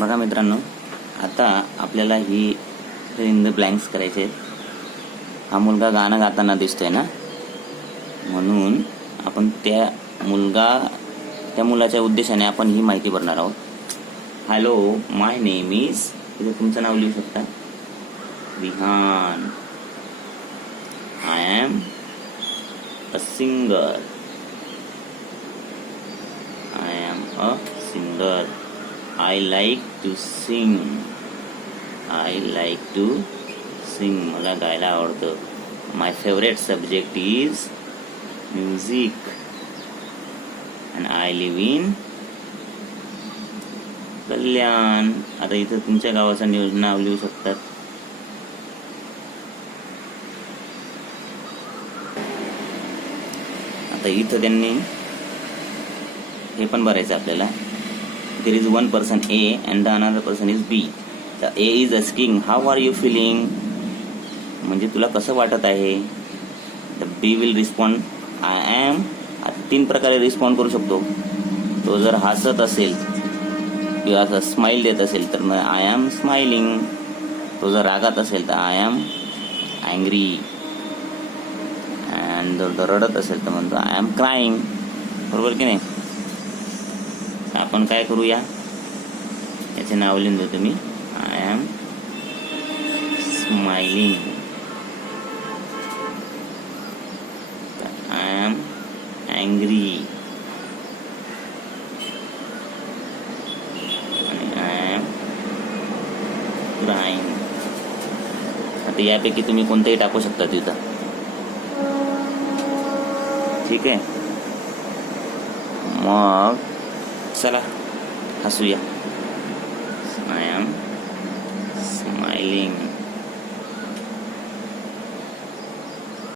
बघा मित्रांनो आता आपल्याला ही इन द ब्लँक्स करायचे आहेत. हा मुलगा गाणं गाताना दिसतोय ना? म्हणून आपण त्या मुलगा त्या मुलाच्या उद्देशाने आपण ही माहिती भरणार आहोत. हॅलो माय नेम इज तिथे तुमचं नाव लिहू शकता? Vihan. I am a singer I am a singer I like to sing I like to sing मला गायला आवडतं. My favourite subject is music and I live in Kalyan. आता इथं तुमच्या गावाचं न्यूज नाव लिहू शकतात. आता इथं त्यांनी हे पण भरायचं आपल्याला. There is one person A and the another person is B the A is asking how are you feeling? म्हणजे तुला कसं वाटत आहे? The B will respond I am तीन प्रकारे रिस्पॉन्ड करू शकतो. तो जर हसत असेल किंवा असं स्माईल देत असेल तर मग आय एम स्माइलिंग तो जर रागात असेल तर आय एम अँग्री अँड जर रडत असेल तर म्हणतो आय एम क्राईंग बरोबर की नाही? आपण काय करूया याचे नाव लिहून देऊ तुम्ही I am smiling I am angry आणि आय एम क्राईंग आता यापैकी तुम्ही कोणतंही टाकू शकता तिथं ठीक आहे मग चला हसूया आय एम स्माइलिंग